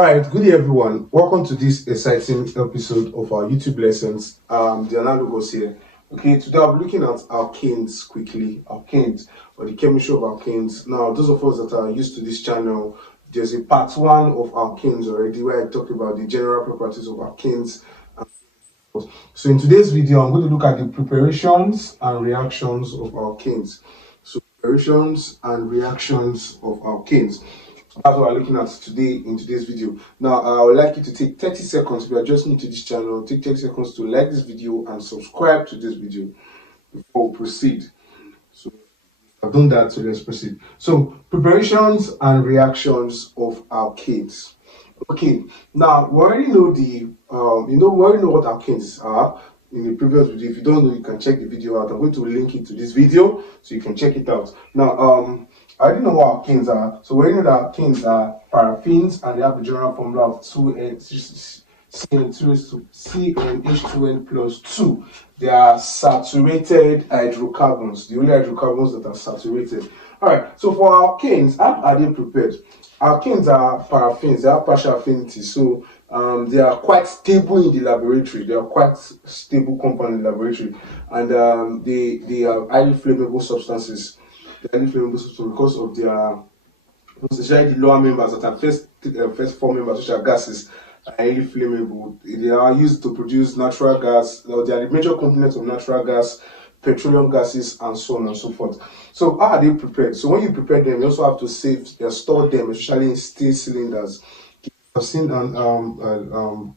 Alright, good day everyone. Welcome to this exciting episode of our YouTube lessons. The analogous here. Okay, today I'll be looking at alkanes quickly. Alkanes, or the chemistry of alkanes. Now, those of us that are used to this channel, there's a part one of alkanes already where I talked about the general properties of alkanes. So in today's video, I'm going to look at the preparations and reactions of alkanes. So preparations and reactions of alkanes. That's what we're looking at today in today's video. Now, I would like you to take 30 seconds. If you are just new to this channel, take 30 seconds to like this video and subscribe to this video before we proceed. So I've done that, so let's proceed. So preparations and reactions of alkanes. Okay, now we already know we already know what alkanes are in the previous video. If you don't know, you can check the video out. I'm going to link it to this video so you can check it out. Now, I already know what alkanes are. So we know that alkanes are paraffins and they have a general formula of 2CN2H2N plus 2. They are saturated hydrocarbons, the only hydrocarbons that are saturated. Alright, so for alkanes, how are they prepared? Alkanes are paraffins, they have partial affinity, so they are quite stable in the laboratory. They are quite stable compound in the laboratory, and they are highly flammable substances. They're highly flammable substances because of their, especially the lower members that are first four members, which are gases, are highly flammable. They are used to produce natural gas. They are the major components of natural gas, petroleum gases, and so on and so forth. So how are they prepared? So when you prepare them, you also have to store them, especially in steel cylinders. I've seen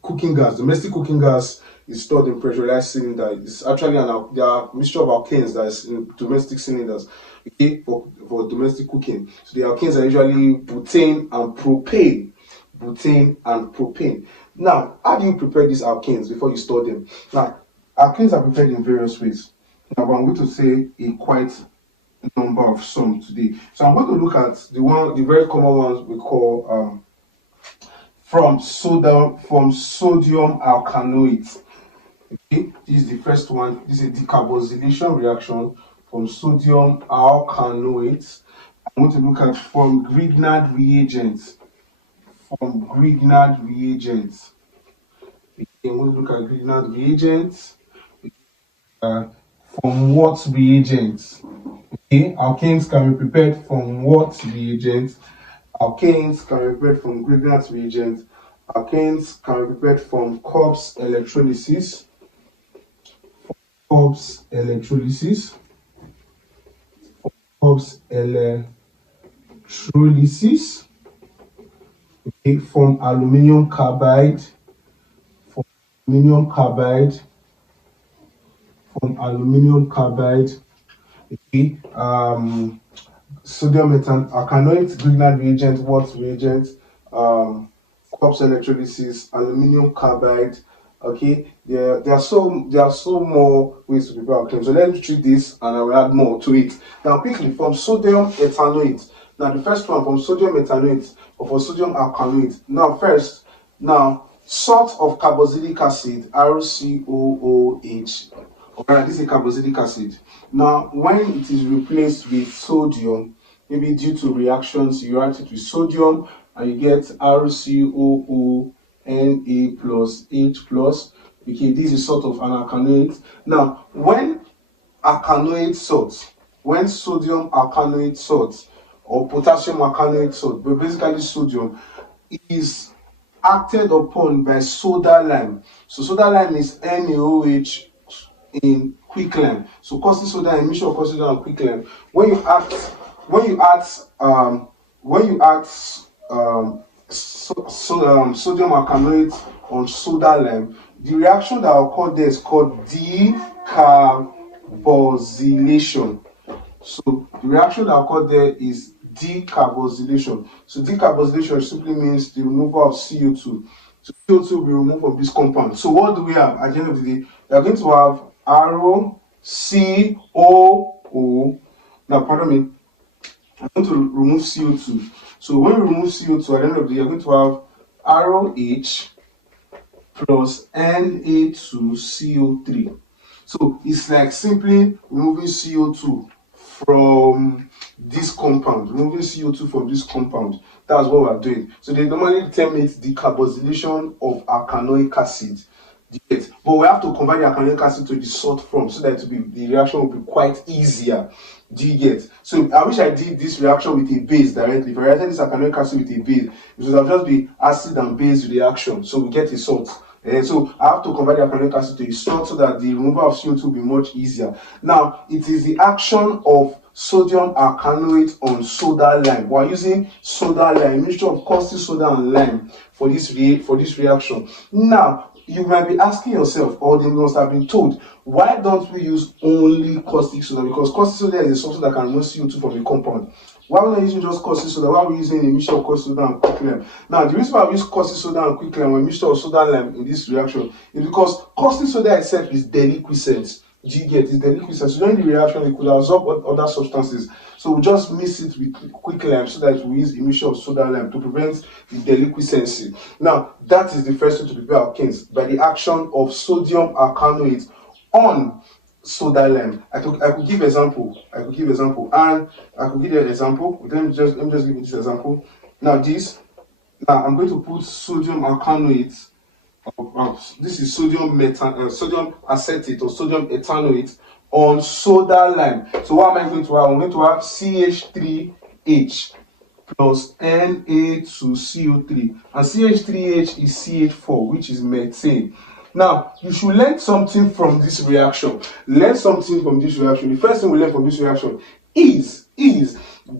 cooking gas, domestic cooking gas is stored in pressurized cylinder. It's actually there are mixture of alkanes that is in domestic cylinders, okay, for domestic cooking. So the alkanes are usually butane and propane. Butane and propane. Now, how do you prepare these alkanes before you store them? Now, alkanes are prepared in various ways. Now, I'm going to say a quite number of some today. So I'm going to look at the very common ones we call from sodium alkanoate. Okay, this is the first one. This is a decarboxylation reaction from sodium alkanoate. I'm going to look at from Grignard reagents. From Grignard reagents. Okay, I'm going to look at Grignard reagents. From what reagents? Okay, alkanes can be prepared from what reagents? Alkanes can be prepared from Grignard reagents. Alkanes can be prepared from corpse electrolysis. Corpse electrolysis. Corpse electrolysis. Okay, from aluminium carbide. From aluminium carbide. From aluminium carbide. Okay, sodium alkanoate, Grignard reagent, what reagent, corpse electrolysis, aluminium carbide. Okay, there are so more ways to prepare alkanes. So let's treat this and I will add more to it. Now quickly, from sodium ethanoate. Now the first one from sodium ethanoate or for sodium alkanoate. Now salt of carboxylic acid, RCOOH. Alright, this is a carboxylic acid. Now, when it is replaced with sodium, maybe due to reactions, you react it with sodium and you get RCOONA plus H plus. Okay, this is sort of an alkanoate. Now, when sodium alkanoate salt or potassium alkanoate salt, but basically sodium, is acted upon by soda lime. So soda lime is NaOH in quicklime. So caustic soda emission of caustic soda and quicklime. When you add sodium alkanoate on soda lime, the reaction that will occur there is called decarboxylation. So the reaction that occurs there is decarboxylation. So decarboxylation simply means the removal of CO2. So CO2 will be removed from this compound. So what do we have at the end of the day? We are going to have ROCOO. Now, pardon me. I'm going to remove CO2. So when we remove CO2 at the end of the day, you're going to have ROH plus Na2CO3. So it's like simply removing CO2 from this compound. That's what we're doing. So they normally term it decarboxylation of alkanoic acid. Yes, but we have to convert the alkanoic acid to the salt form so that the reaction will be quite easier. Do you get? So I wish I did this reaction with a base directly. If I reacted this alkanoic acid with a base, it would have just be acid and base reaction. So we get a salt. And so I have to convert the alkanoic acid to a salt so that the removal of CO2 will be much easier. Now, it is the action of sodium alkanoate on soda lime. We are using soda lime, mixture of caustic soda and lime for this reaction. Now, you might be asking yourself, or they must have been told, why don't we use only caustic soda? Because caustic soda is a substance that can remove CO2 from a compound. Why are we not using just caustic soda? Why are we using a mixture of caustic soda and quicklime? Now, the reason why we use caustic soda and quicklime or a mixture of soda and lime in this reaction is because caustic soda itself is deliquescent. Do you get? It's deliquescent. So during the reaction, it could absorb other substances. So we just mix it with quicklime so that we use a mixture of soda and lime to prevent the deliquescency. Now, that is the first way to prepare alkanes, by the action of sodium alkanoate on soda lime. I could give example. And I could give you an example. Let me just give you this example. Now I'm going to put sodium alkanoate. This is sodium acetate or sodium ethanoate on soda lime. So what am I going to have? I'm going to have CH3H plus Na2CO3, and CH3H is CH4, which is methane. Now, you should learn something from this reaction. The first thing we learn from this reaction is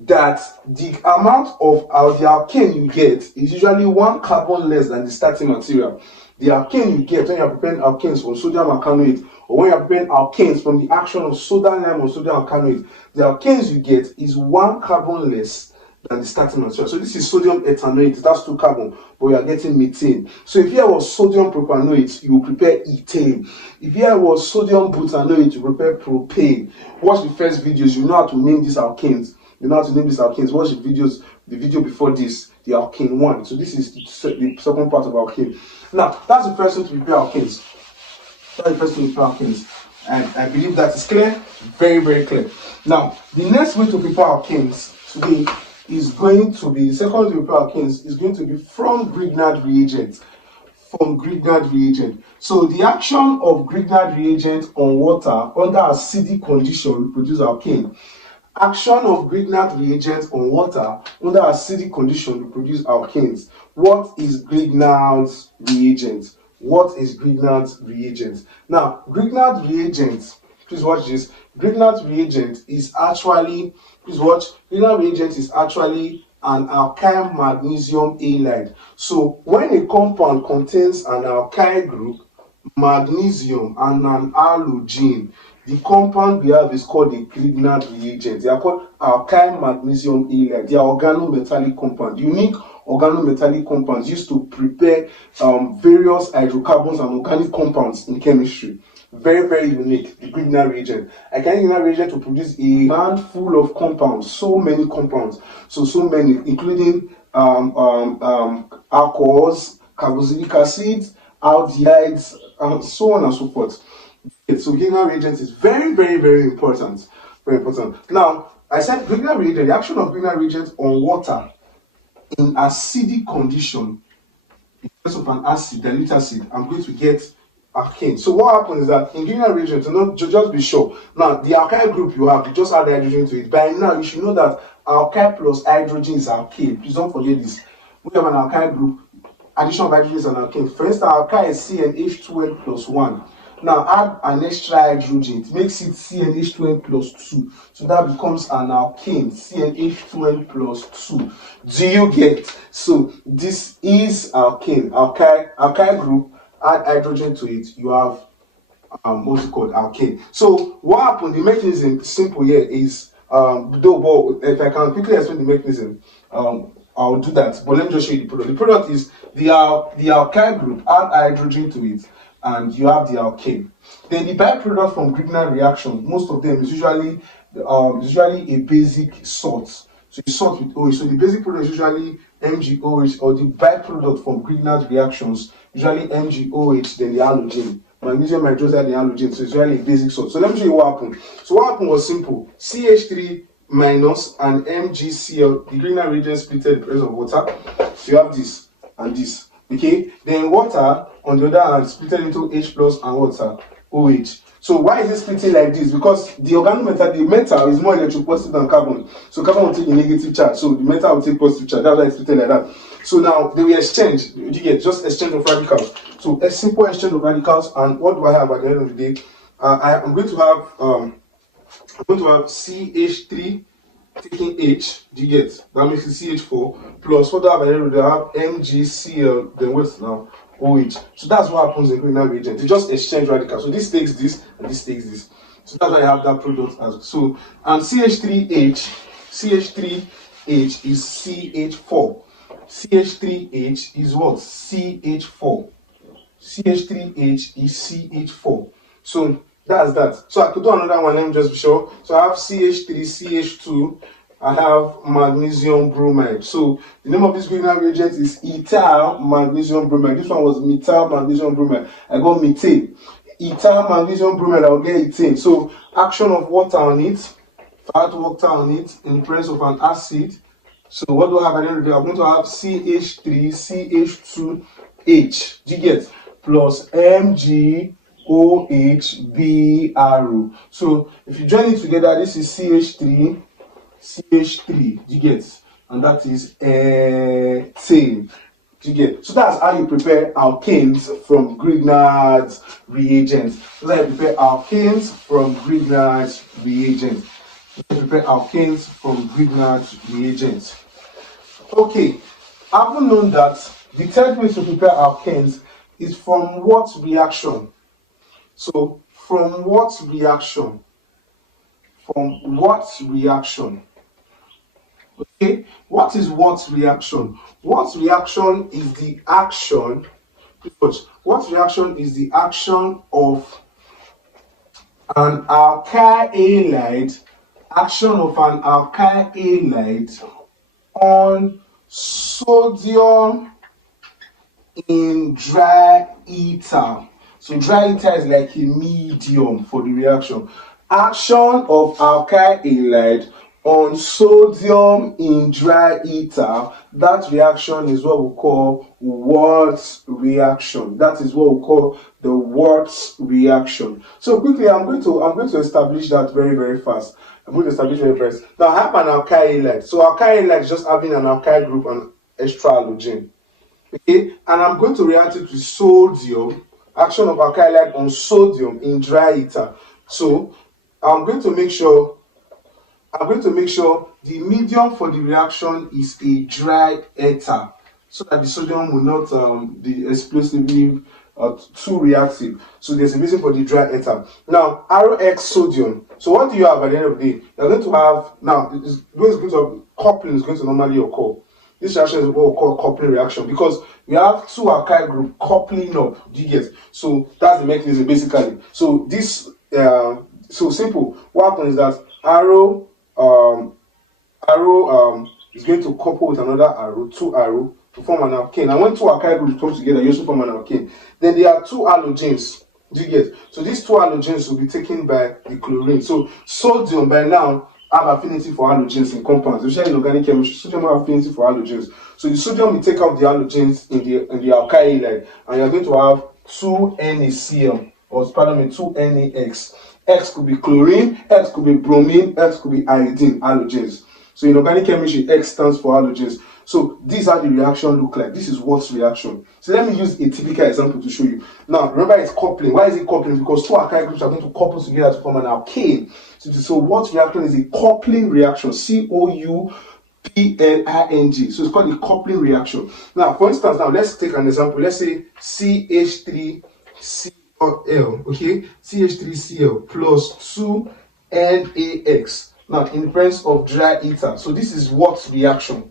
that the amount of the alkane you get is usually 1 carbon less than the starting material. The alkane you get when you're preparing alkanes from sodium alkanoate, or when you're preparing alkanes from the action of soda lime or sodium alkanoate, the alkanes you get is 1 carbon less than the starting material. So this is sodium ethanoate, that's 2 carbon, but you are getting methane. So if here was sodium propanoate, you will prepare ethane. If here was sodium butanoate, you prepare propane. Watch the first videos, you know how to name these alkanes. Watch the video before this, the alkane one. So this is the second part of alkane. Now, that's the first way to prepare alkanes. And I believe that is clear, very, very clear. Now, the next way to prepare alkanes today is going to be, the second way to prepare alkanes is going to be from Grignard reagent. So the action of Grignard reagent on water under acidic condition will produce alkane. Action of Grignard reagent on water under acidic condition will produce alkanes. What is Grignard's reagent? Now, Grignard reagent, please watch this. Grignard reagent is actually, an alkyl magnesium halide. So when a compound contains an alkyl group, magnesium, and an halogen, the compound we have is called a Grignard reagent. They are called alkyl magnesium halide. They are organometallic compounds, unique organometallic compounds used to prepare various hydrocarbons and organic compounds in chemistry. Very, very unique, the Grignard reagent. I can use Grignard reagent to produce a handful of compounds, so many compounds, so many, including alcohols, carboxylic acids, aldehydes, and so on and so forth. So Grignard reagent is very, very, very important. Very important. Now, I said Grignard reagent, the action of Grignard reagent on water in acidic condition, in case of an acid, dilute acid, I'm going to get alkane. So what happens is that in Grignard reagent, to just be sure, now the alkyl group you have, you just add hydrogen to it. By now, you should know that alkyl plus hydrogen is alkane. Please don't forget this. We have an alkyl group, addition of hydrogen is an alkane. For instance, alkyl is CnH2n plus 1. Now add an extra hydrogen, it makes it CnH2n plus 2. So that becomes an alkane, CnH2n plus 2. Do you get? So this is alkane, alkyl group, add hydrogen to it, you have what's it called, alkane. So what happened, the mechanism, simple here is, if I can quickly explain the mechanism, I'll do that, but let me just show you the product. The product is the alkyl group, add hydrogen to it, and you have the alkane. Then the byproduct from Grignard reaction, most of them is usually a basic salt. So you salt with OH. So the basic product is usually MgOH, or the byproduct from Grignard reactions, usually MgOH, then the halogen. Magnesium hydroxide, the halogen. So it's usually a basic salt. So let me show you what happened. So what happened was simple. CH3 minus and MgCl, the Grignard reagent splitted in the presence of water. So you have this and this. Okay, then water on the other hand splitted into H plus and water, OH. So why is it splitting like this? Because the organometal, the metal is more electropositive than carbon. So carbon will take a negative charge. So the metal will take positive charge. That's why it's splitting like that. So now they will exchange. You get just exchange of radicals. So a simple exchange of radicals. And what do I have at the end of the day? I'm going to have CH3 taking H. Do you get? That makes it CH4 plus what do I have at the end of the day? I have MgCl. Then what's now? OH. So that's what happens in Grignard reagent. They just exchange radicals. So this takes this and this takes this. So that's why I have that product as so. And CH3H is CH4. CH3H is what? CH4. CH3H is CH4. So that's that. So I could do another one. Let me just be sure. So I have CH3, CH2. I have magnesium bromide. So the name of this Grignard reagent is ethyl magnesium bromide. This one was methyl magnesium bromide. I got methane. Ethyl magnesium bromide, I'll get ethane. So action of water on it. If I had water on it in the presence of an acid. So what do I have at the end of the day? I'm going to have CH3, CH2H. Do you get? Plus MgOH, Br. So if you join it together, this is CH3. CH3, you get, and that is ethane. You get. So that's how you prepare alkanes from Grignard's reagent. That's how you prepare alkanes from Grignard's reagent. Okay, I haven't known that the third way to prepare alkanes is from what reaction? So from what reaction? From what reaction? Okay, what is what reaction? What reaction is the action? What reaction is the action of an alkyl halide? Action of an alkyl halide on sodium in dry ether. So dry ether is like a medium for the reaction. Action of alkyl halide on sodium in dry ether, that reaction is what we call Wurtz reaction. That is what we call the Wurtz reaction. So quickly, I'm going to establish that very, very fast. I'm going to establish very fast. Now I have an alkyl halide. So alkyl halide is just having an alkyl group and extra halogen. Okay, and I'm going to react it with sodium. Action of alkyl halide on sodium in dry ether. So I'm going to make sure the medium for the reaction is a dry ether, so that the sodium will not be explosively too reactive. So there's a reason for the dry ether. Now, RX sodium. So what do you have at the end of the day? You're going to have, now, coupling is going to normally occur. This reaction is what we call coupling reaction, because we have two alkyl groups coupling up. Do you get? So that's the mechanism basically. So this, so simple. What happens is that arrow is going to couple with another arrow, two arrow, to form an alkane. And when two alkyl groups come together, you also form an alkane. Then there are two halogens. Do you get? So these two halogens will be taken by the chlorine. So sodium by now have affinity for halogens in compounds. Especially in organic chemistry, sodium have affinity for halogens. So the sodium will take out the halogens in the alkyl halide, and you're going to have 2 NaCl, or pardon me, 2 NaX. X could be chlorine, X could be bromine, X could be iodine, halogens. So in organic chemistry, X stands for halogens. So these are the reaction look like. This is Wurtz reaction. So let me use a typical example to show you. Now remember, it's coupling. Why is it coupling? Because two alkyl groups are going to couple together to form an alkane. So Wurtz reaction is a coupling reaction. COUPLING. So it's called a coupling reaction. Now, for instance, now let's take an example. Let's say CH3Cl, okay, CH3Cl plus 2 NaX. Now, in the presence of dry ether. So this is Wurtz reaction.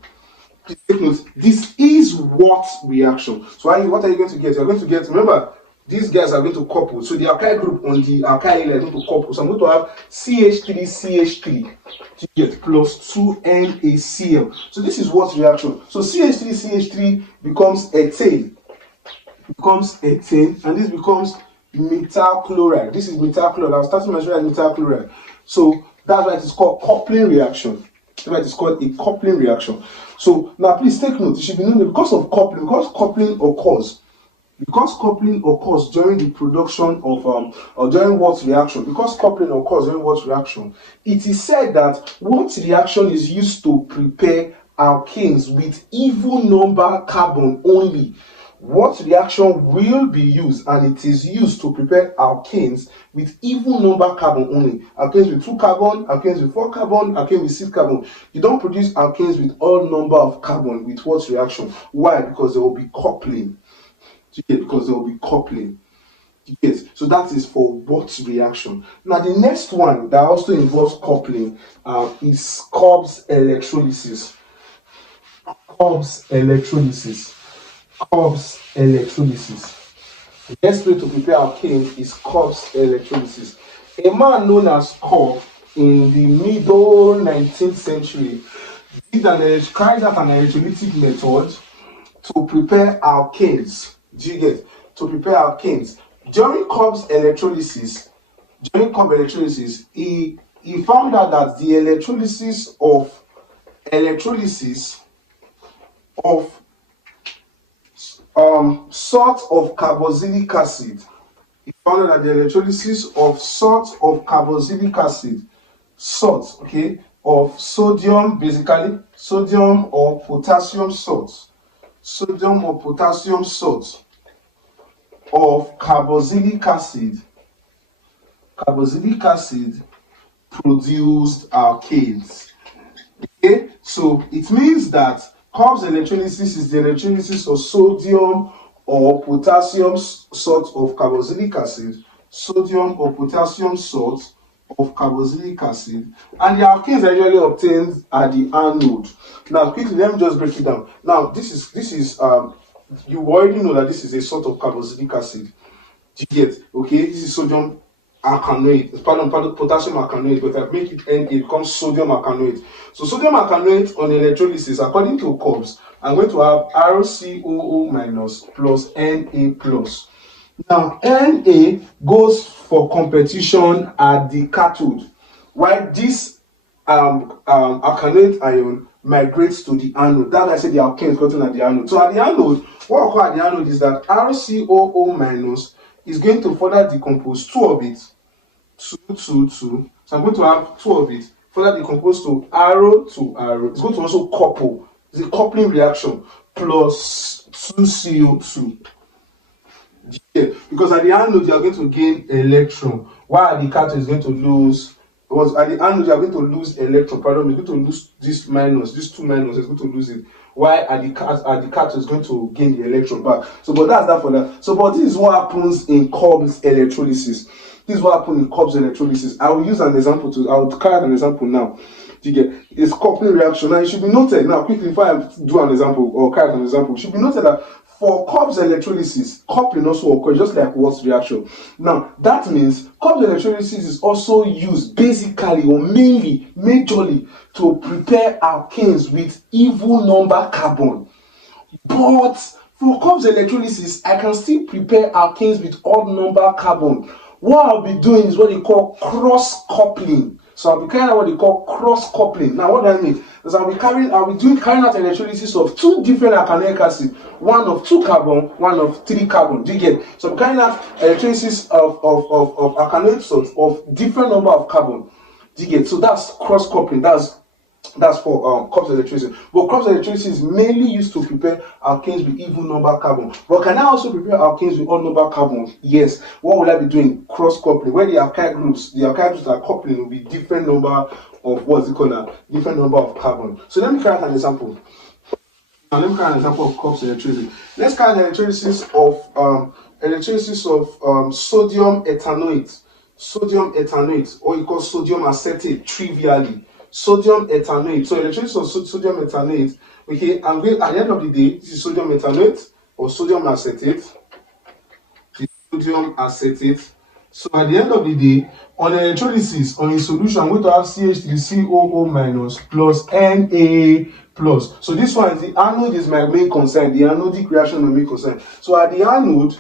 Please take note. This is Wurtz reaction. So what are you going to get? You're going to get, remember, these guys are going to couple. So the alkyl group on the alkyl halide is going to couple. So I'm going to have CH3CH3 to get plus 2 NaCl. So this is Wurtz reaction. So CH3CH3 becomes ethane. And this becomes methyl chloride. This is methyl chloride. I'm starting measuring as methyl chloride. So That's why it is called coupling reaction. That's why it is called a coupling reaction. So now please take note, it should be known that because coupling occurs during the production of or during what reaction, because coupling occurs during what reaction, it is said that what reaction is used to prepare alkanes with even number carbon only. What reaction will be used, and it is used to prepare alkanes with even number carbon only. Alkanes with 2 carbon, alkanes with 4 carbon, alkanes with 6 carbon. You don't produce alkanes with all number of carbon with what reaction? Why? Because there will be coupling. Because there will be coupling. Yes, so that is for what reaction. Now the next one that also involves coupling is Cobb's electrolysis. Cobb's electrolysis. Cobb's electrolysis. The next way to prepare alkane is Cobb's electrolysis. A man known as Cobb in the middle 19th century carried out an electrolytic method to prepare alkanes. Do you get? To prepare alkanes. During Cobb's electrolysis, he found out that the electrolysis of salt of carboxylic acid. He found out that the electrolysis of salt of carboxylic acid, salt, okay, of sodium, basically sodium or potassium salt, of carboxylic acid produced alkanes. Okay, so it means that Cobb's electrolysis is the electrolysis of sodium or potassium salt of carboxylic acid, sodium or potassium salt of carboxylic acid, and the alkanes are usually obtained at the anode. Now, quickly, let me just break it down. Now, this is you already know that this is a sort of carboxylic acid. Do you get? Okay, this is sodium alkanoate, pardon, potassium alkanoate, but if I make it Na, it becomes sodium alkanoate. So sodium alkanoate on electrolysis, according to Cobb's, I'm going to have RCOO minus plus Na plus. Now, Na goes for competition at the cathode, while this alkanoate ion migrates to the anode. That's why I say the alkane is gotten at the anode. So at the anode, what occurs at the anode is that RCOO minus is going to further decompose 2 of it, 2. So I'm going to have 2 of it, further decompose to arrow to arrow. It's going to also couple. It's a coupling reaction plus 2CO2. Yeah, because at the anode you are going to gain electron, while at the cathode is going to lose. Because at the anode you are going to lose electron. Pardon me, you're going to lose this minus, this 2 minus is going to lose it. While at the cathode is going to gain the electron back. So, but that's that for that. So, but this is what happens in Cobb's electrolysis. This is what happens in Cobb's electrolysis. I will use an example I will carry out an example now. Do you get? It's coupling reaction. Now it should be noted now quickly if I do an example or carry out an example. It should be noted that for Cobb's electrolysis, coupling also occurs just like Watt's reaction. Now that means Cobb's electrolysis is also used basically or majorly to prepare alkanes with even number carbon. But for Cobb's electrolysis, I can still prepare alkanes with odd number carbon. What I'll be doing is what they call cross coupling. So I'll be carrying out what they call cross coupling. Now what do I mean? Is I'll be carrying out electrolysis of 2 different alkanoic acid, one of 2 carbon, one of 3 carbon. Do you get? So I'm carrying out electrolysis of alkanoic salts of different number of carbon. Do you get? So that's cross coupling. That's for Cobb's electrolysis. But Cobb's electrolysis is mainly used to prepare alkanes with even number carbon. But can I also prepare alkanes with odd number carbon? Yes. What will I be doing? Cross coupling. Where the alkyl groups that are coupling will be different number of different number of carbon. So let me carry out an example. Now let me carry out an example of Cobb's electrolysis. Let's carry out the electrolysis of sodium ethanoate. Sodium ethanoate, or you call sodium acetate trivially. Sodium ethanoate. So electrolysis of sodium ethanoate. Okay, I'm going at the end of the day, this is sodium ethanoate or sodium acetate. Sodium acetate. So at the end of the day, on electrolysis, on a solution, I'm going to have CH3COO minus plus Na plus. So this one, the anode is my main concern. The anodic reaction is my main concern. So at the anode,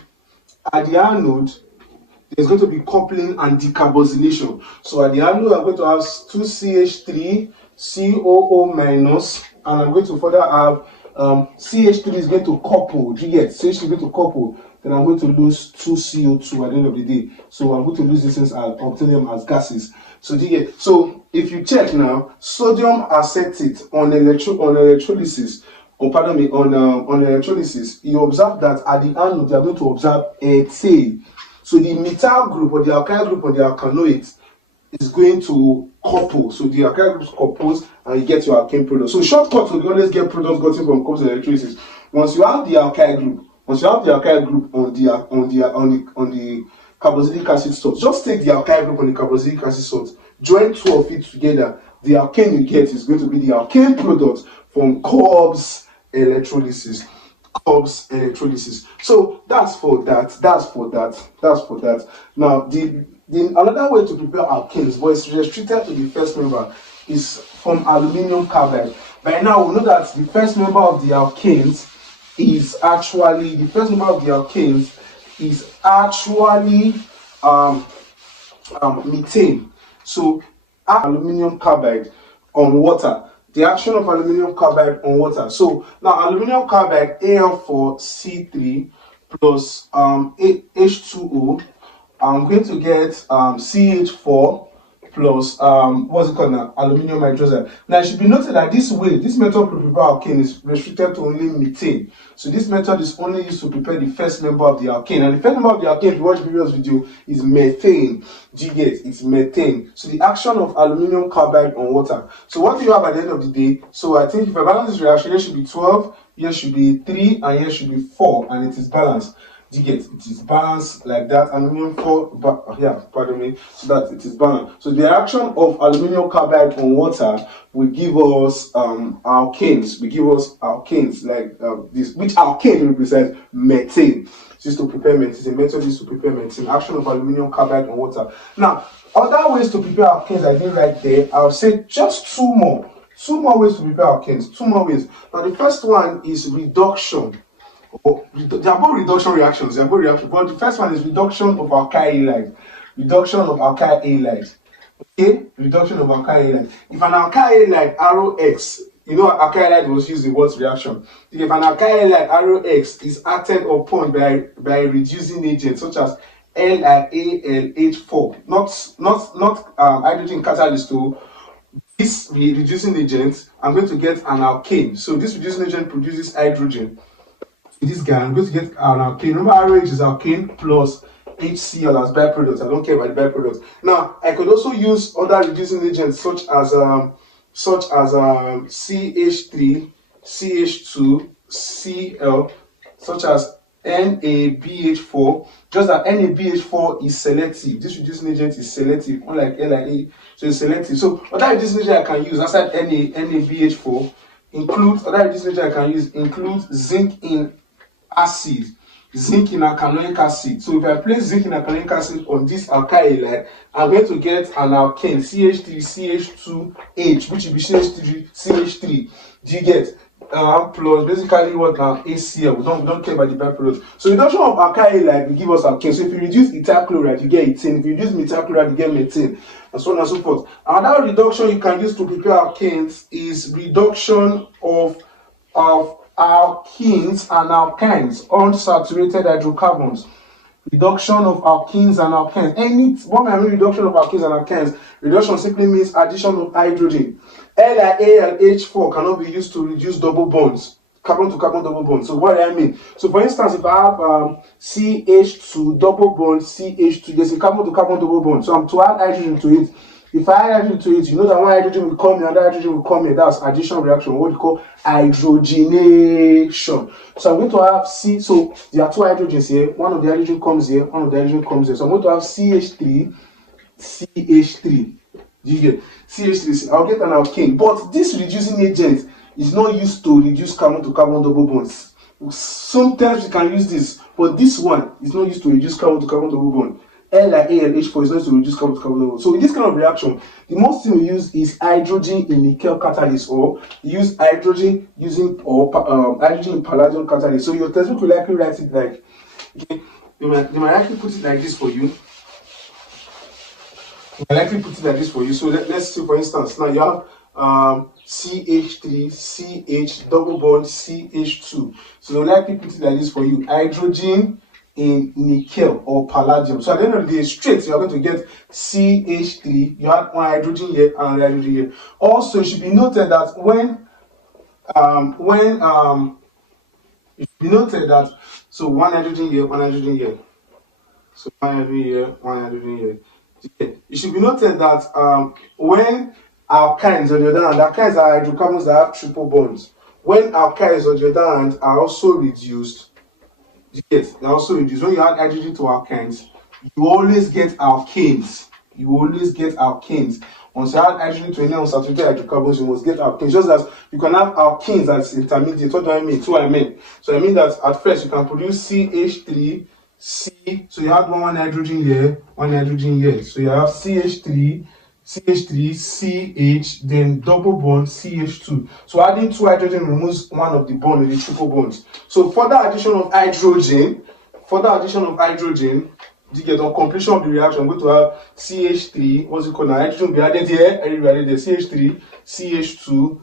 there's going to be coupling and decarbonylation. So at the anode, I'm going to have 2CH3, COO minus, and I'm going to further have CH3 is going to couple. Do you get? CH3 is going to couple. Then I'm going to lose 2CO2 at the end of the day. So I'm going to lose these things and obtain them as gases. So do you get? So if you check now, sodium acetate on electrolysis, on electrolysis, you observe that at the anode they are going to observe ethane. So the methyl group or the alkyl group on the alkanoids is going to couple. So the alkyl group couples and you get your alkane product. So shortcut will always get products gotten from couples electrolysis. Once you have the alkyl group, on the carboxylic acid salt, just take the alkyl group on the carboxylic acid salt, join two of it together. The alkane you get is going to be the alkane product from Cobb's electrolysis. So that's for that. Now the another way to prepare alkanes, but it's restricted to the first member, is from aluminium carbide. By now we know that the first member of the alkanes is actually methane. So aluminium carbide on water. The action of aluminium carbide on water. So now aluminium carbide Al4C3 plus H2O. I'm going to get CH4 plus what's it called now? Aluminium hydroxide. Now it should be noted that this method to prepare alkane is restricted to only methane. So this method is only used to prepare the first member of the alkane. And the first member of the alkane, if you watch the previous video, is methane. Do you get? It's methane. So the action of aluminium carbide on water. So what do you have at the end of the day? So I think if I balance this reaction, here should be 12, here should be 3, and here should be 4, and it is balanced. Do you get? It is balanced like that. Aluminium 4, so that it is balanced. So the reaction of aluminium carbide on water will give us alkanes. Like this, which alkane represents methane. This is to prepare methane. It's a method used to prepare methane. Action of aluminium carbide on water. Now, other ways to prepare alkanes I did right there. I'll say just two more ways to prepare alkanes. Two more ways. Now, the first one is reduction. They are both reduction reactions. But the first one is reduction of alkyl halide. Okay, reduction of alkyl halide. If an alkyl halide ROX, you know alkyl halide was used in what reaction? If an alkyl halide ROX is acted upon by a reducing agent such as LiAlH4, not hydrogen catalyst to this reducing agent, I'm going to get an alkane. So this reducing agent produces hydrogen. This guy, I'm going to get an alkane. Remember, RH is alkane plus HCl as byproducts. I don't care about the byproducts. Now, I could also use other reducing agents such as CH3, CH2, Cl, such as NaBH4. Just that NaBH4 is selective. This reducing agent is selective, unlike LiA, so it's selective. So other reducing agent I can use aside NaBH4 include zinc in alkanoic acid. So if I place zinc in alkanoic acid on this alkyl halide, I'm going to get an alkane CH3CH2H, which will be CH3. Do you get? Plus basically what HCl. We don't care about the byproduct. So reduction of alkyl halide will give us alkane. So if you reduce ethyl chloride, you get ethane. If you reduce methyl chloride, you get methane, and so on and so forth. Another reduction you can use to prepare alkanes is reduction of alkenes and alkynes, unsaturated hydrocarbons. Reduction of alkenes and alkynes. What I mean reduction of alkenes and alkynes? Reduction simply means addition of hydrogen. LiAlH4 cannot be used to reduce double bonds, carbon to carbon double bonds. So what do I mean? So for instance, if I have CH2 double bond CH2, there's a carbon to carbon double bond. So I'm to add hydrogen to it. If I add hydrogen to it, you know that one hydrogen will come here, another hydrogen will come here. That's addition reaction, what we call hydrogenation. So I'm going to have so there are two hydrogens here. One of the hydrogen comes here, one of the hydrogen comes here. So I'm going to have CH3, CH3. Do you get CH3? I'll get an alkane. But this reducing agent is not used to reduce carbon to carbon double bonds. Sometimes you can use this, but this one is not used to reduce carbon to carbon double bond. LiAlH4 is not used to reduce carbon to carbon double bond. So in this kind of reaction, the most thing we use is hydrogen in nickel catalyst, or use hydrogen hydrogen in palladium catalyst. So your textbook will likely write it like, okay, they might actually put it like this for you. I likely put it like this for you. So let's see, for instance, now you have CH3, CH, double bond, CH2. So they'll likely put it like this for you. Hydrogen in nickel or palladium. So at the end of the day, straight, you are going to get CH3. You have one hydrogen here and another hydrogen here. Also, it should be noted that it should be noted that, so one hydrogen here, one hydrogen here. So one hydrogen here, one hydrogen here. It should be noted that when alkynes on the other hand, alkynes are hydrocarbons that have triple bonds. When alkynes on the other hand are also reduced, yes, they're also reduced. When you add hydrogen to alkynes, you always get alkanes. You always get alkanes. Once you add hydrogen to any unsaturated hydrocarbons, you must get alkanes. Just as you can have alkenes as intermediate. What do I mean? Two I mean. So I mean that at first you can produce CH3, C. So you have one hydrogen here, one hydrogen here. So you have CH3, CH, then double bond CH2. So adding two hydrogen removes one of the bond in the triple bonds. So further addition of hydrogen, you get on completion of the reaction, I'm going to have CH3, what's it called now? Hydrogen will be added here, hydrogen will be added there, CH3, CH2,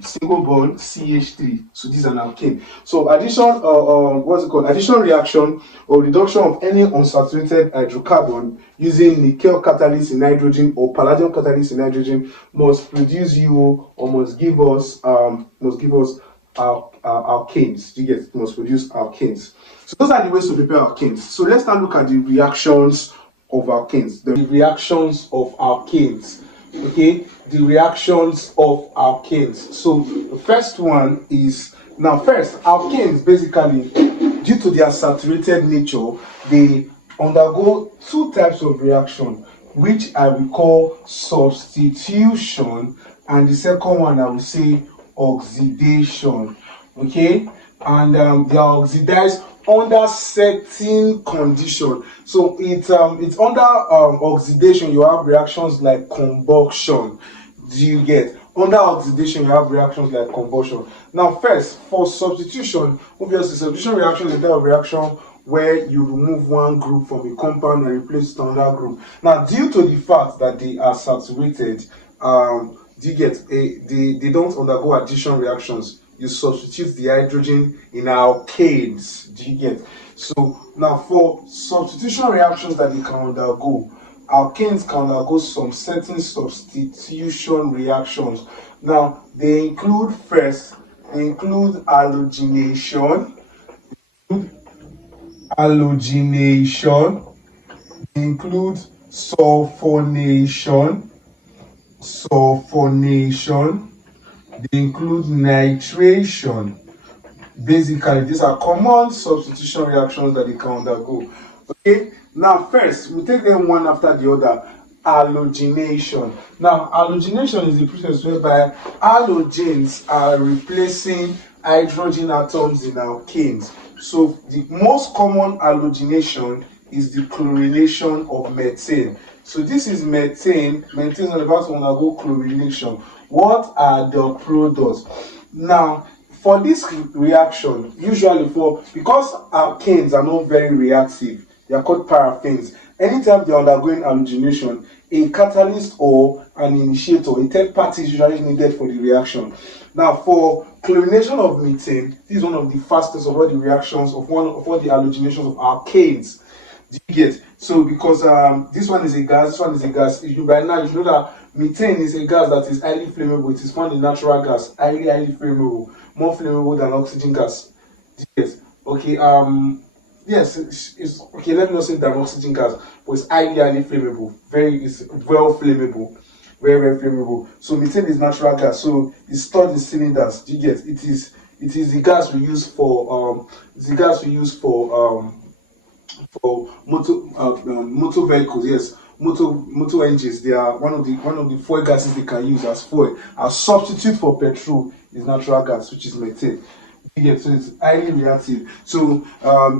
single bond CH3. So this is an alkane. So addition reaction or reduction of any unsaturated hydrocarbon using nickel catalyst in hydrogen or palladium catalyst in hydrogen must produce UO or must give us alkanes. You get, must produce alkanes. So those are the ways to prepare alkanes. So let's now look at the reactions of alkanes. The reactions of alkanes. Okay, the reactions of alkanes. So the first one is, now first, alkanes basically, due to their saturated nature, they undergo two types of reaction, which I will call substitution, and the second one I will say oxidation. Okay, and they are oxidized under certain condition. So it's under oxidation you have reactions like combustion. Do you get? Under oxidation you have reactions like combustion. Now first, for substitution, obviously substitution reaction is a type of reaction where you remove one group from a compound and replace it with another group. Now due to the fact that they are saturated, do you get, they don't undergo addition reactions. You substitute the hydrogen in alkanes. Do you get? So now for substitution reactions that they can undergo, alkanes can undergo some certain substitution reactions. Now they include halogenation, they include sulfonation, they include nitration. Basically, these are common substitution reactions that they can undergo. Okay, now first, we take them one after the other. Halogenation. Now, halogenation is the process whereby halogens are replacing hydrogen atoms in alkanes. So, the most common halogenation is the chlorination of methane. So, this is methane. Methane is about to undergo chlorination. What are the products? Now, for this reaction, usually because alkanes are not very reactive, they are called paraffins. Anytime they are undergoing halogenation, a catalyst or an initiator, a third party is usually needed for the reaction. Now, for chlorination of methane, this is one of the fastest of all the reactions of all the halogenations of alkanes. Do you get? So, because this one is a gas, this one is a gas. By now, you know that methane is a gas that is highly flammable. It is found in natural gas, highly flammable, more flammable than oxygen gas. Yes. Okay. Yes. It's okay. Let me not say than oxygen gas, but it's highly flammable. It's well flammable, very flammable. So methane is natural gas. So it's stored in cylinders. Do you get? It is the gas we use for motor vehicles. Yes. Motor engines, they are one of the fuel gases they can use as fuel. A substitute for petrol is natural gas, which is methane. Yeah, so it's highly reactive. So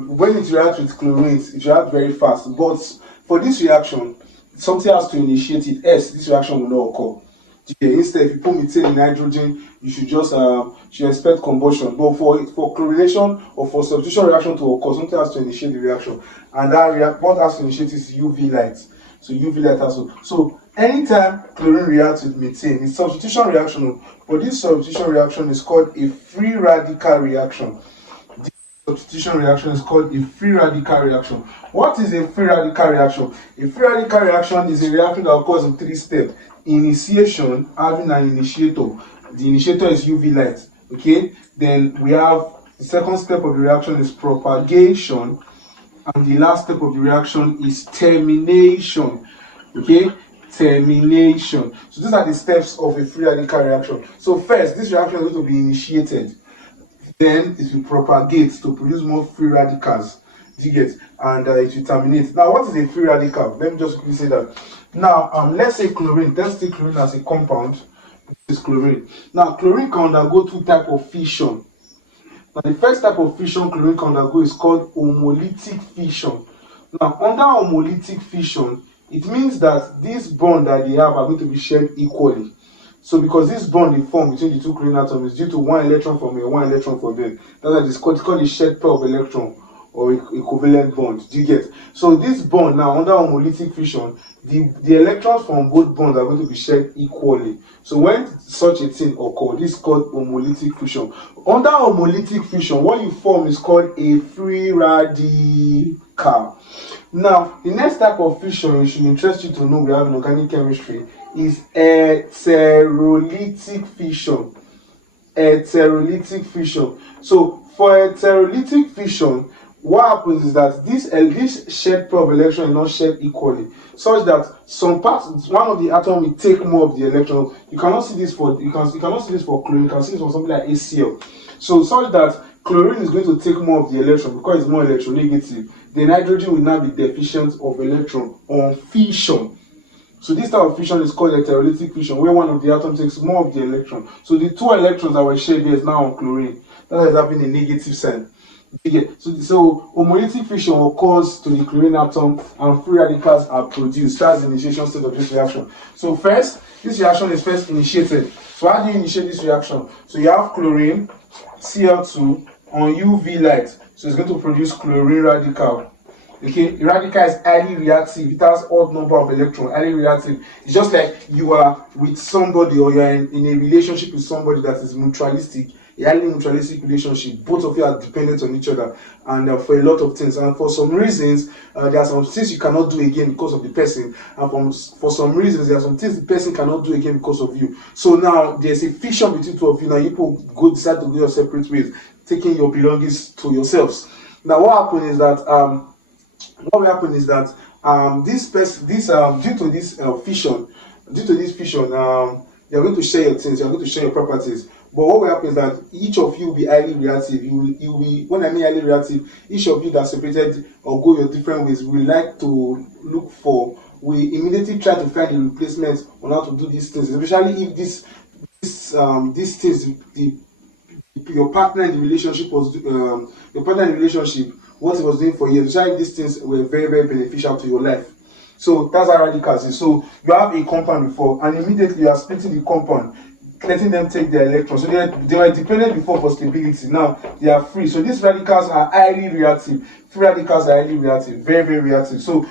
when it reacts with chlorine, it reacts very fast. But for this reaction, something has to initiate it. Else, this reaction will not occur. Yeah, instead, if you put methane in hydrogen, you should just expect combustion. But for chlorination or for substitution reaction to occur, something has to initiate the reaction, and what has to initiate is UV light. So UV light also. So anytime chlorine reacts with methane, it's substitution reaction, but this substitution reaction is called a free radical reaction. This substitution reaction is called a free radical reaction. What is a free radical reaction? A free radical reaction is a reaction that occurs in 3 steps. Initiation, having an initiator. The initiator is UV light. Okay, then we have the second step of the reaction is propagation, and the last step of the reaction is termination. Okay, termination. So these are the steps of a free radical reaction. So first, this reaction is going to be initiated, then it will propagate to produce more free radicals. You get, and it will terminate. Now, what is a free radical? Let me just quickly say that. Now, let's say chlorine. Let's take chlorine as a compound. This is chlorine. Now, chlorine can undergo 2 types of fission. Now, the first type of fission chlorine can undergo is called homolytic fission. Now, under homolytic fission, it means that this bond that they have are going to be shared equally. So, because this bond they form between the 2 chlorine atoms is due to 1 electron from here, 1 electron from there. That's why it's called a shared pair of electron, or equivalent bond. Do you get? So this bond now under homolytic fission, the electrons from both bonds are going to be shared equally. So when such a thing occurs, this is called homolytic fission. Under homolytic fission, what you form is called a free radical. Now, the next type of fission it should interest you to know we have in organic chemistry is heterolytic fission. Heterolytic fission. So for heterolytic fission, what happens is that this shared pair of electrons is not shared equally, such that some parts, one of the atom will take more of the electron. You cannot see this for cannot see this for chlorine. You can see this for something like HCl. So such that chlorine is going to take more of the electron because it's more electronegative. Then hydrogen will now be deficient of electron on fission. So this type of fission is called heterolytic fission, where one of the atoms takes more of the electron. So the 2 electrons that were shared here is now on chlorine. That is having a negative sign. So homolytic fission occurs to the chlorine atom and free radicals are produced. That's the initiation state of this reaction. So first, this reaction is first initiated. So how do you initiate this reaction? So you have chlorine, Cl2 on UV light. So it's going to produce chlorine radical. Okay, the radical is highly reactive. It has odd number of electrons, highly reactive. It's just like you are with somebody or you are in a relationship with somebody that is mutualistic. A highly mutualistic relationship, both of you are dependent on each other, and for a lot of things. And for some reasons, there are some things you cannot do again because of the person, and for some reasons, there are some things the person cannot do again because of you. So now there's a fission between 2 of you. Now you people decide to go your separate ways, taking your belongings to yourselves. Now what happened is that due to this fission, you're going to share your things, you're going to share your properties. But what will happen is that each of you will be highly reactive. You will be, when I mean highly reactive, each of you that separated or go your different ways will like to look for, we immediately try to find a replacement on how to do these things, especially if these things, your partner in the relationship what it was doing for you, especially if these things were very, very beneficial to your life. So that's how radicals is. So you have a compound before, and immediately you are splitting the compound, letting them take their electrons. So they were dependent before for stability. Now they are free. So these radicals are highly reactive. Free radicals are highly reactive, very, very reactive. So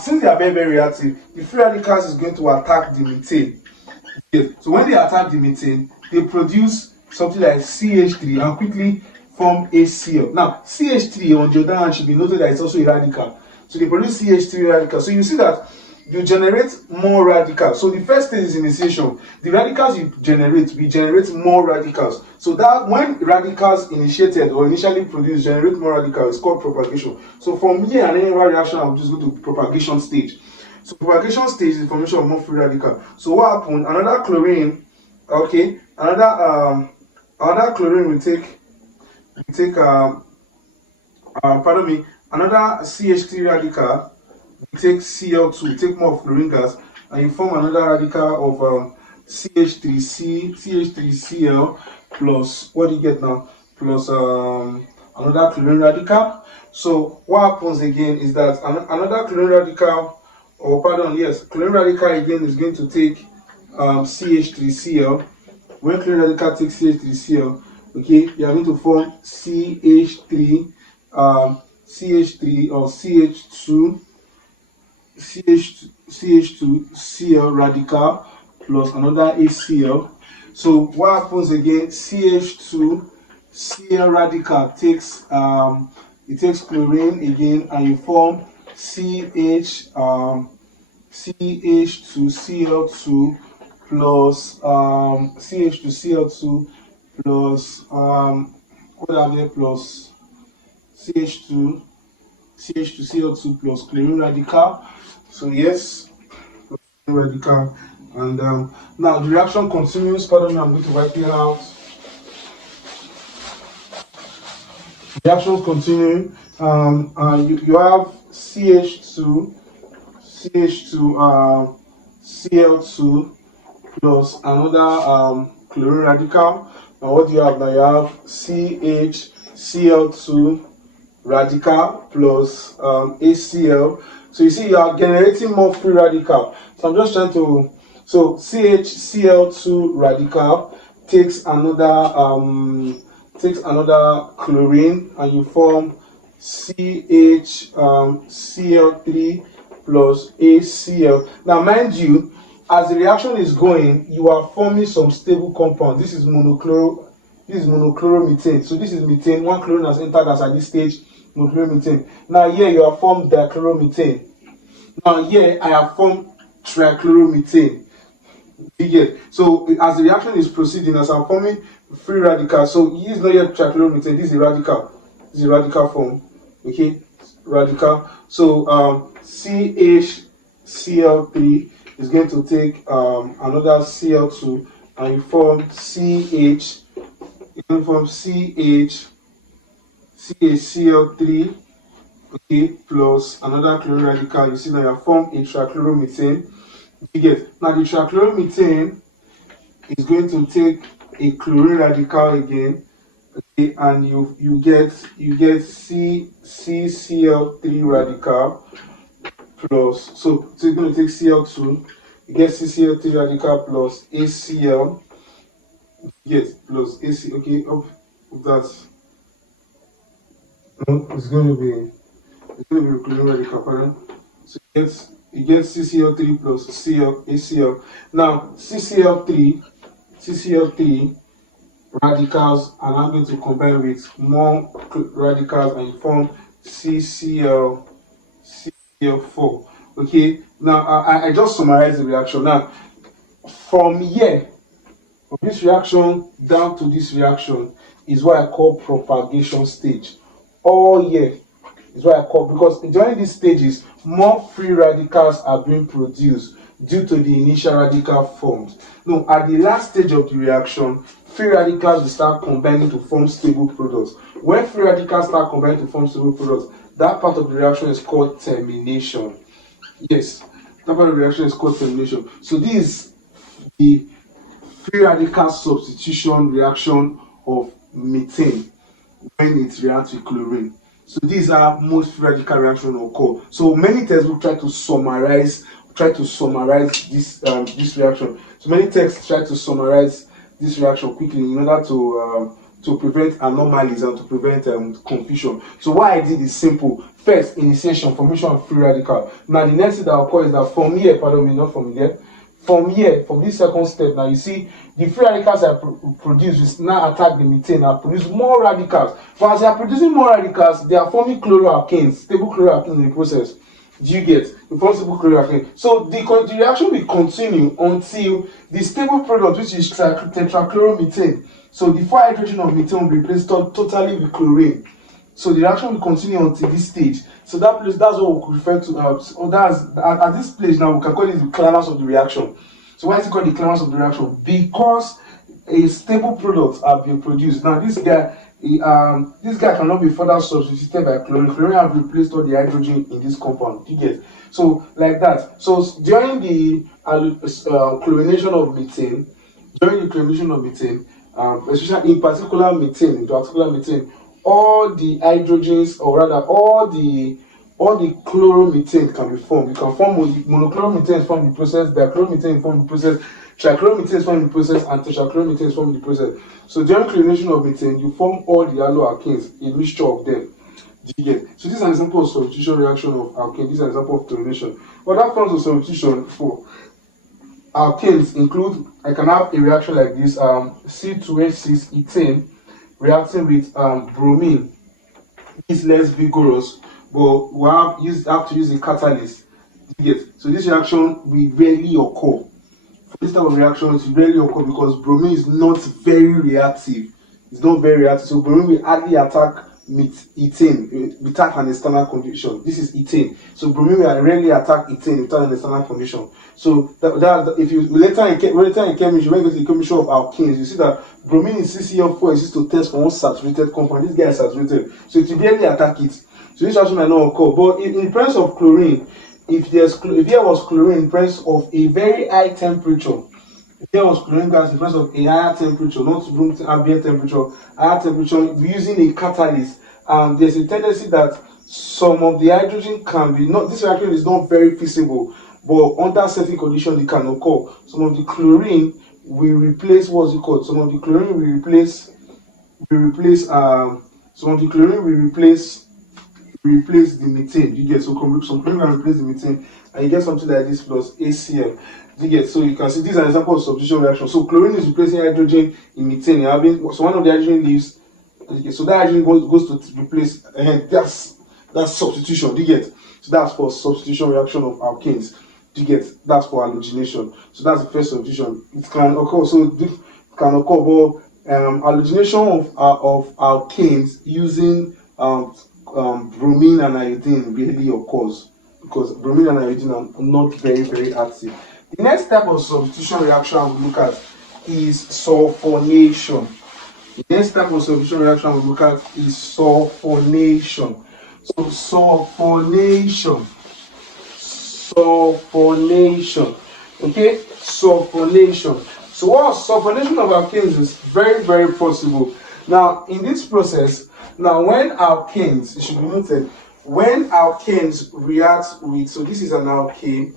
since they are very, very reactive, the free radicals is going to attack the methane. Yes. So when they attack the methane, they produce something like CH3 and quickly form HCl. Now CH3 on the other hand should be noted that it's also a radical. So they produce CH3 radical. So you see that you generate more radicals. So the first stage is initiation. The radicals we generate more radicals. So that when radicals initiated or initially produced generate more radicals, it's called propagation. So from here and any reaction, I'll just go to propagation stage. So propagation stage is the formation of more free radical. So what happened? Another chlorine, okay, another chlorine will take another CH3 radical. You take Cl2, take more of chlorine gas, and you form another radical of CH3Cl plus, what do you get now? Plus another chlorine radical. So what happens again is that another chlorine radical, chlorine radical again is going to take CH3Cl. When chlorine radical takes CH3Cl, okay, you are going to form CH3 or CH2. CH2Cl radical plus another HCl. So what happens again? CH2Cl radical takes it takes chlorine again, and you form CH2Cl2 plus CH2Cl2 plus what are they plus CH2 CH2Cl2 plus chlorine radical. So yes, radical. And now the reaction continues. Pardon me, I'm going to wipe it out. Reactions continuing. You have CH2Cl2 plus another chlorine radical. Now what do you have now? You have CHCl2 radical plus HCl. So you see you are generating more free radical. So I'm just trying to, so CHCl2 radical takes another chlorine, and you form CHCl3 plus HCl. Now mind you, as the reaction is going, you are forming some stable compound. This is monochloromethane. So this is methane. One chlorine has entered us at this stage, monochloromethane. Now here you have formed dichloromethane. Now here I have formed trichloromethane. So as the reaction is proceeding, as I'm forming free radical, so he is not yet trichloromethane. This is a radical. This is a radical form. Okay, radical. So CHCl3 is going to take another Cl2, and you form CH. You can form CHCl3, okay, plus another chlorine radical. You see now you have formed a trichloromethane. You get now the trichloromethane is going to take a chlorine radical again, okay, and you get CCl3 radical plus, so it's going to take Cl2, you get CCl3 radical plus HCl, yes, plus AC, okay, of that, no, it's going to be chlorine radical, pardon. So you get CCl3 plus HCl. Now CCl3 radicals, and I'm going to combine with more radicals, and you form CCl4. Okay, now I just summarize the reaction. Now from here, from this reaction down to this reaction is what I call propagation stage. All here is what I call, because during these stages more free radicals are being produced due to the initial radical formed. No, at the last stage of the reaction, free radicals will start combining to form stable products. When free radicals start combining to form stable products, that part of the reaction is called termination. Yes, that part of the reaction is called termination. So this is the free radical substitution reaction of methane when it reacts with chlorine. So these are most free radical reactions occur. So many textbooks try to summarize this this reaction. So many texts try to summarize this reaction quickly in order to prevent anomalies and to prevent confusion. So what I did is simple. First, initiation, formation of free radical. Now the next thing that occurs is that from here, pardon me, not from here. From here, from this second step, now you see the free radicals I produce is now attack the methane and produce more radicals. But as they are producing more radicals, they are forming chloroalkanes, stable chloroalkanes in the process. Do you get? You form stable chloroalkane. So the reaction will continue until the stable product, which is tetrachloromethane. So the 4 hydrogen of methane will be replaced totally with chlorine. So the reaction will continue until this stage. So that place, that's what we refer to. At this place now, we can call it the climax of the reaction. So why is it called the climax of the reaction? Because a stable product have been produced. Now this guy cannot be further substituted by chlorine. Chlorine have replaced all the hydrogen in this compound. You get? So like that. So during the chlorination of methane, especially in particular methane, all the hydrogens, or rather all the chloromethane can be formed. You can form monochloromethane from the process, dichloromethane from the process, trichloromethane from the process, and tetrachloromethane from the process. So during chlorination of methane, you form all the alloalkanes, a mixture of them. You get? So this is an example of substitution reaction of alkane. This is an example of chlorination. Other forms of substitution for alkanes include, I can have a reaction like this, C2H6 ethane reacting with bromine. It's less vigorous, but we have to use a catalyst. You get? So this reaction will rarely occur. For this type of reaction, it will rarely occur because bromine is not very reactive. It's not very reactive, so bromine will hardly attack ethane without an external condition. This is ethane, so bromine will rarely attack ethane without an external condition. So that if you later in chemistry, when you go to the chemistry of alkenes, you see that bromine in CCl4 exists to test for one saturated compound. This guy is saturated, so it will rarely attack it. So this reaction might not occur. But in presence of chlorine, if there was chlorine in presence of a very high temperature, if there was chlorine gas in presence of a higher temperature, not room ambient temperature, higher temperature, using a catalyst, there's a tendency that some of the hydrogen can be not. This reaction is not very feasible, but under certain conditions it can occur. Some of the chlorine will replace what's it called? Some of the chlorine will replace the methane. You get? So some chlorine will replace the methane, and you get something like this plus ACl. You get? So you can see this is an example of substitution reaction. So chlorine is replacing hydrogen in methane. You're having, so one of the hydrogen leaves. So that hydrogen goes to replace, and that's substitution. You get? So that's for substitution reaction of alkanes. You get? That's for halogenation. So that's the first substitution. It can occur. So it can occur, but halogenation of alkanes using bromine and iodine really occurs because bromine and iodine are not very, very active. The next type of substitution reaction we look at is sulfonation. The next type of substitution reaction we look at is sulfonation. So sulfonation. Okay, sulfonation. So what sulfonation of alkanes is very, very possible. Now, in this process, when alkanes, it should be noted, when alkanes react with, so this is an alkane,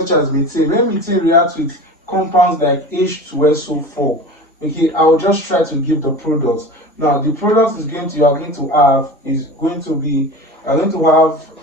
such as methane. When methane reacts with compounds like H2SO4, okay, I will just try to give the product. Now, the product is going to have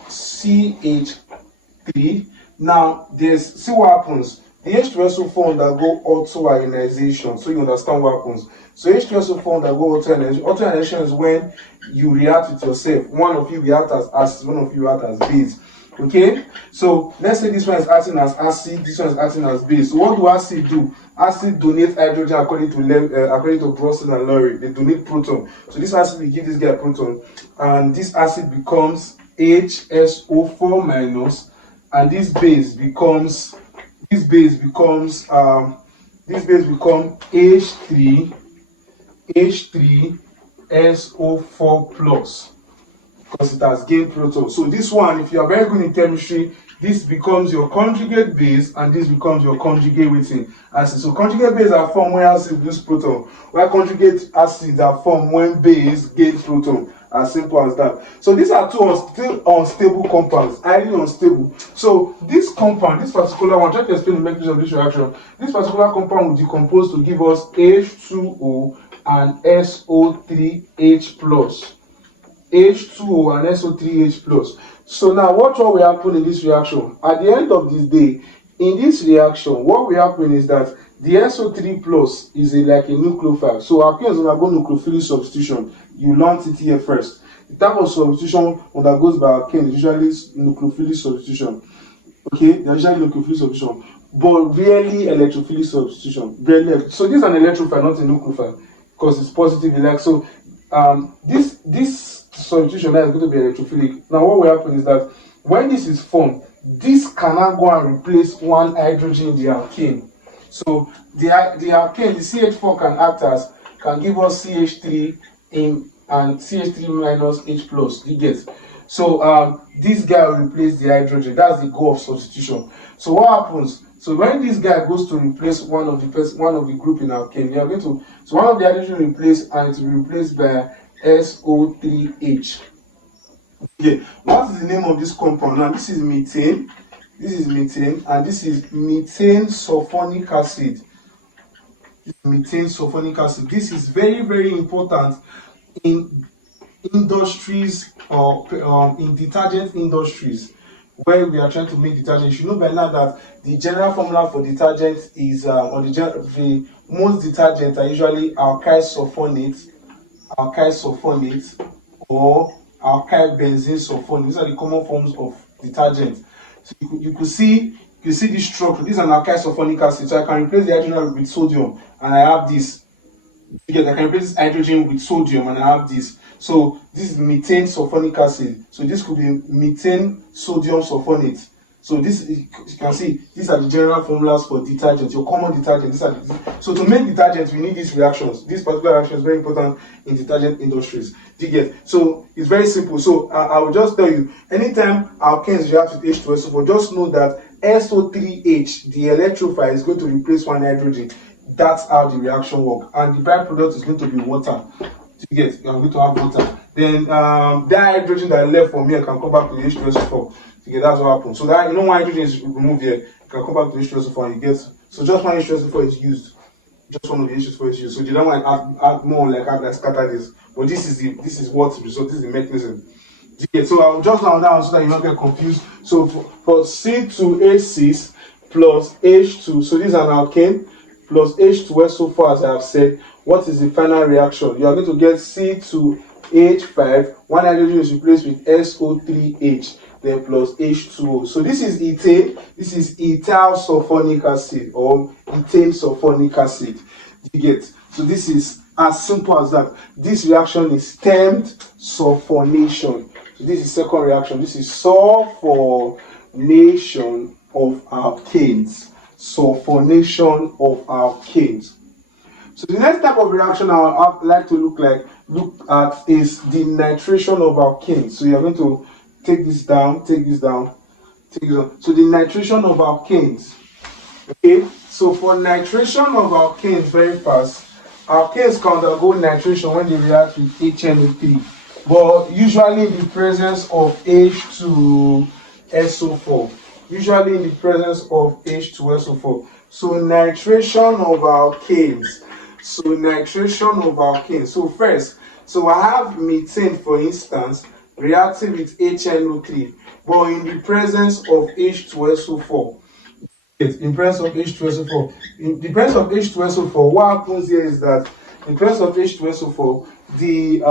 CH3. Now, see what happens. The H2SO4 undergo autoionization, so you understand what happens. So H2SO4 undergo autoionization. Autoionization is when you react with yourself. One of you react as acid, one of you react as base. Okay, so let's say this one is acting as acid, this one is acting as base. So what do acid do? Acid donates hydrogen according to Brunson and Lowry. They donate proton. So this acid will give this guy a proton, and this acid becomes HSO4 minus, and this base becomes H3SO4 plus, because it has gained proton. So this one, if you are very good in chemistry, this becomes your conjugate base and this becomes your conjugate weighting acid. So conjugate base are formed when acid lose proton, while conjugate acids are formed when base gains proton. As simple as that. So these are two still unstable compounds, highly unstable. So this compound, this particular one, try to explain the mechanism of this reaction. This particular compound will decompose to give us H2O and SO3H plus. H2O and SO3H plus. So now what will happen in this reaction? At the end of this day, in this reaction, what will happen is that the SO3 plus is like a nucleophile. So alkanes undergo nucleophilic substitution. You learned it here first. The type of substitution undergoes by alkane is usually nucleophilic substitution. Okay, they're usually nucleophilic substitution, but rarely electrophilic substitution. Rarely. So this is an electrophile, not a nucleophile, because it's positive like so. This substitution is going to be electrophilic. Now what will happen is that when this is formed, this cannot go and replace one hydrogen in the alkane. So the alkane, the CH4 can give us CH3 and CH3 minus H plus. You get? So this guy will replace the hydrogen. That's the goal of substitution. So what happens? So when this guy goes to replace one of the group in alkane, you are going to, so one of the hydrogen will replace, and it will be replaced by SO3H. Okay, what is the name of this compound? Now this is methane. This is methane, and this is methane sulfonic acid. Methane sulfonic acid. This is very, very important in industries or in detergent industries where we are trying to make detergent, you should know by now that the general formula for detergent is the most detergents are usually alkyl sulfonate, or alkyl benzene sulfonate. These are the common forms of detergent. So you could see this structure. This is an alkyl sulfonic acid. So I can replace the hydrogen with sodium, and I have this. I can replace hydrogen with sodium, and I have this. So this is methane sulfonic acid. So this could be methane sodium sulfonate. So this, you can see, these are the general formulas for detergents, your common detergents. So to make detergents, we need these reactions. This particular reaction is very important in detergent industries. Do you get? So it's very simple. So I will just tell you, anytime alkanes react with H2SO4, just know that SO3H, the electrophile, is going to replace one hydrogen. That's how the reaction works. And the byproduct is going to be water. You get? I'm going to have water. Then that hydrogen that left from here can come back to the H2SO4. Okay, that's what happens. So that, one hydrogen is removed here, you can come back to H2SO4 and you get. So just one H2SO4 is used. Just one of the H2SO4 is used. So you don't want to add more, like add, like scatter this. But this is what result. This is the mechanism. Okay, so I'll just round down so that you don't get confused. So for C2H6 plus H2, so this is an alkane plus H2SO4, as I have said. What is the final reaction? You are going to get C2H5. One hydrogen is replaced with SO3H, then plus H2O. So this is ethane. This is ethyl sulfonic acid or ethane sulfonic acid. You get? So this is as simple as that. This reaction is termed sulfonation. So this is second reaction. This is sulfonation of alkanes. Sulfonation of alkanes. So the next type of reaction I would like to look at is the nitration of alkanes. So you're going to take this down, take this down, take this down. So the nitration of alkanes. Okay, so for nitration of alkanes, very fast, alkanes can undergo nitration when they react with HNO3, but usually in the presence of H2SO4. Usually in the presence of H2SO4. So nitration of alkanes. So first, so I have methane, for instance, reacting with HNO3, but in the presence of H2SO4. In presence of H2SO4. In the presence of H2SO4, what happens here is that in presence of H2SO4, the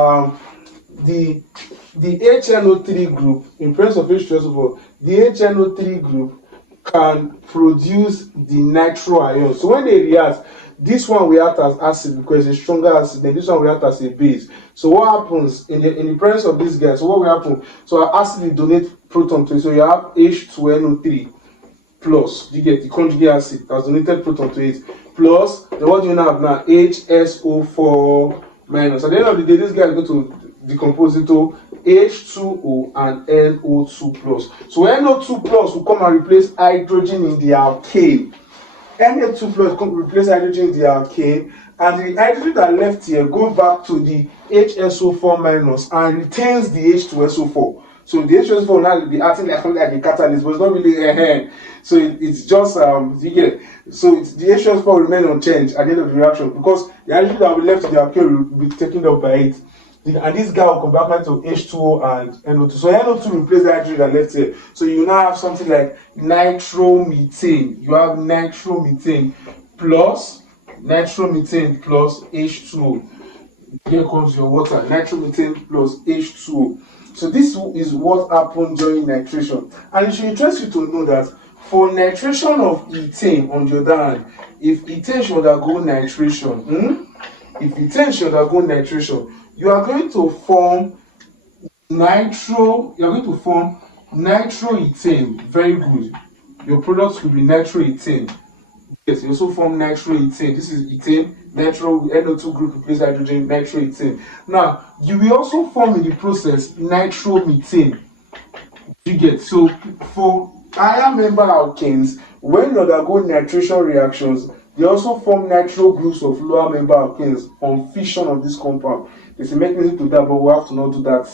HNO3 group, in presence of H2SO4, the HNO3 group can produce the nitro ion. So when they react, this one will act as acid because it's a stronger acid, then this one will act as a base. So what happens in the presence of this gas? So what will happen? So our acid will donate proton to it. So you have H2NO3 plus, you get the conjugate acid has donated proton to it, plus then what do you now have now? HSO4 minus. At the end of the day, this guy is going to decompose into H2O and NO2 plus. So NO2 plus will come and replace hydrogen in the alkane. Na2 plus come replace hydrogen in the alkane, and the hydrogen that left here goes back to the HSO4 minus and retains the H2SO4. So the H2SO4 will now be acting like something like a catalyst, but it's not really a hand. So it's just you get. So the H2SO4 will remain unchanged at the end of the reaction because the hydrogen that will be left in the alkane will be taken up by it. And this guy will come back to H2O and NO2. So NO2 replaces the hydrogen that left here. So you now have something like nitromethane. You have nitromethane plus H2O. Here comes your water. Nitromethane plus H2O. So this is what happened during nitration. And it should interest you to know that for nitration of ethane, on the other hand, if ethane should undergo nitration, you are going to form nitroethane. Very good. Your products will be nitroethane. Yes, you also form nitroethane. This is ethane, NO2 group replace hydrogen, nitroethane. Now, you will also form in the process nitromethane. You get. So for higher member alkanes, when you undergo nitration reactions, they also form nitro groups of lower member alkanes on fission of this compound. There's a mechanism to that, but we have to not do that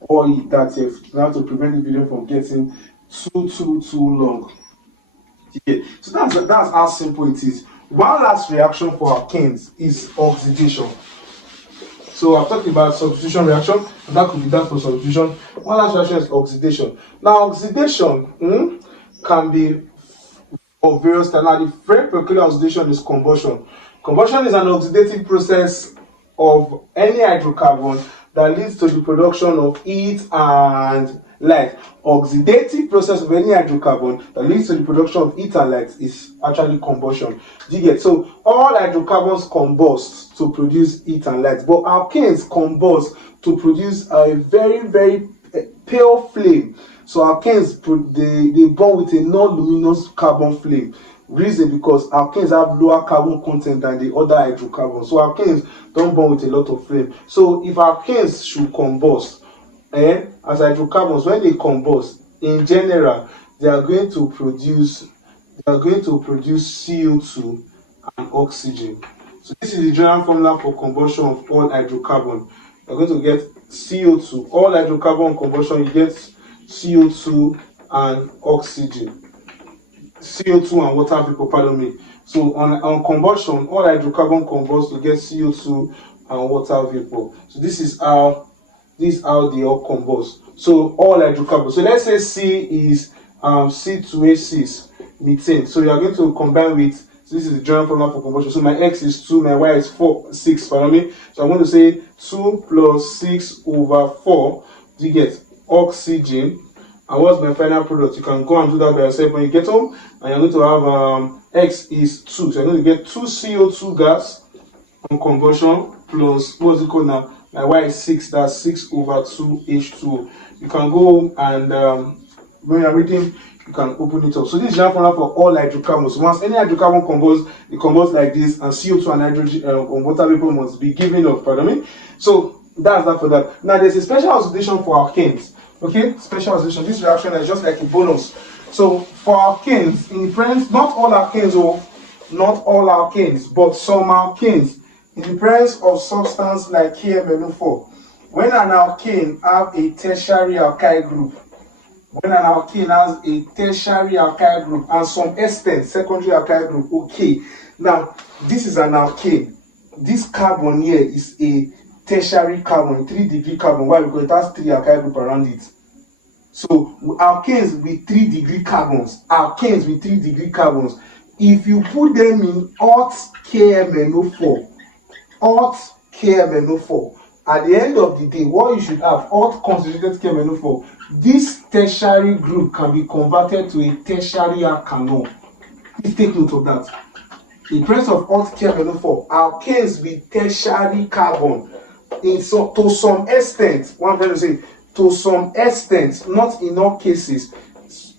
or eat that if we have to prevent the video from getting too long. Okay. So that's how simple it is. One last reaction for alkanes is oxidation. So I've talked about substitution reaction, and that could be that for substitution. One last reaction is oxidation. Now oxidation can be of various types. Now the very peculiar oxidation is combustion. Combustion is an oxidative process of any hydrocarbon that leads to the production of heat and light. Oxidative process of any hydrocarbon that leads to the production of heat and light is actually combustion. Do you get? So all hydrocarbons combust to produce heat and light, but alkanes combust to produce a very, very pale flame. So alkanes they burn with a non-luminous carbon flame. Reason because alkanes have lower carbon content than the other hydrocarbons. So alkanes don't burn with a lot of flame. So if alkanes should combust, as hydrocarbons, when they combust, in general, they are going to produce CO2 and oxygen. So this is the general formula for combustion of all hydrocarbon. You're going to get CO2. All hydrocarbon combustion, you get CO2 and oxygen. CO2 and water vapor, pardon me. So on combustion, all hydrocarbon combust to get CO2 and water vapor. So this is how they all combust. So all hydrocarbons. So let's say C is C2H6 methane. So you are going to combine with, so this is the general formula for combustion. So my X is 2, my Y is 6, pardon me. So I'm going to say 2 plus 6 over 4. You get oxygen. And what's my final product? You can go and do that by yourself when you get home. And you're going to have X is 2. So you're going to get 2 CO2 gas on combustion plus, what's it called now? My Y is 6. That's 6 over 2 H2O. You can go and when you're reading, you can open it up. So this is general formula for all hydrocarbons. So once any hydrocarbon combusts, it combusts like this, and CO2 and hydrogen on water vapor must be given off. Pardon me. So that's that for that. Now there's a special oxidation for alkanes. Okay, special oxidation. This reaction is just like a bonus. So for alkanes, in presence, not all alkanes, but some alkanes, in the presence of substance like KMNO4, when an alkane have a tertiary alkyl group, when an alkane has a tertiary alkyl group and some extent secondary alkyl group, okay. Now this is an alkane. This carbon here is a tertiary carbon, 3-degree carbon. Why? Because it has 3 alkyl group around it. So alkanes with 3-degree carbons, if you put them in hot KMNO4, at the end of the day, what you should have, hot concentrated KMNO4, this tertiary group can be converted to a tertiary alkanol. Please take note of that. In presence of hot KMNO4, alkanes with tertiary carbon, to some extent, what I'm trying to say, to some extent, not in all cases,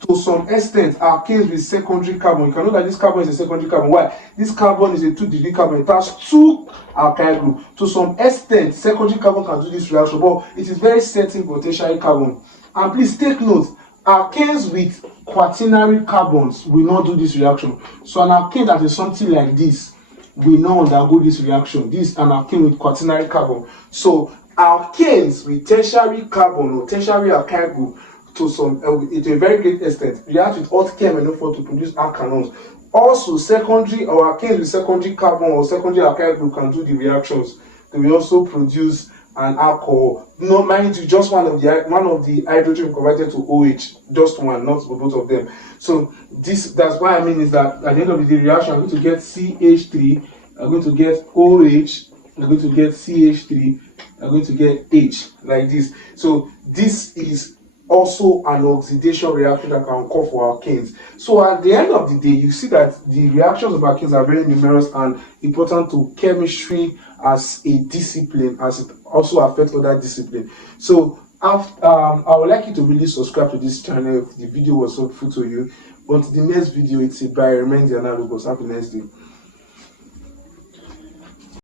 to some extent, alkanes with secondary carbon. You can know that this carbon is a secondary carbon. Why? This carbon is a 2-degree carbon. It has 2 alkyl groups. To some extent, secondary carbon can do this reaction, but it is very certain for tertiary carbon. And please take note, alkanes with quaternary carbons will not do this reaction. So an alkane that is something like this will not undergo this reaction. This is an alkane with quaternary carbon. So alkanes with tertiary carbon or tertiary alkyl group, to some to a very great extent, react with hot KMNO4 to produce alkanols. Also, secondary or alkanes with secondary carbon or secondary alkyl group can do the reactions. They will also produce an alcohol. No, mind you, just one of the hydrogen converted to OH, just one, not both of them. So that's why I mean is that at the end of the reaction, I'm going to get CH3, I'm going to get OH, I'm going to get CH3, I'm going to get H, like this. So this is also an oxidation reaction that can occur for alkanes. So at the end of the day, you see that the reactions of alkanes are very numerous and important to chemistry as a discipline, as it also affects other disciplines. So I would like you to really subscribe to this channel if the video was helpful to you. But the next video, it's a by remain the analogous. Have a nice day.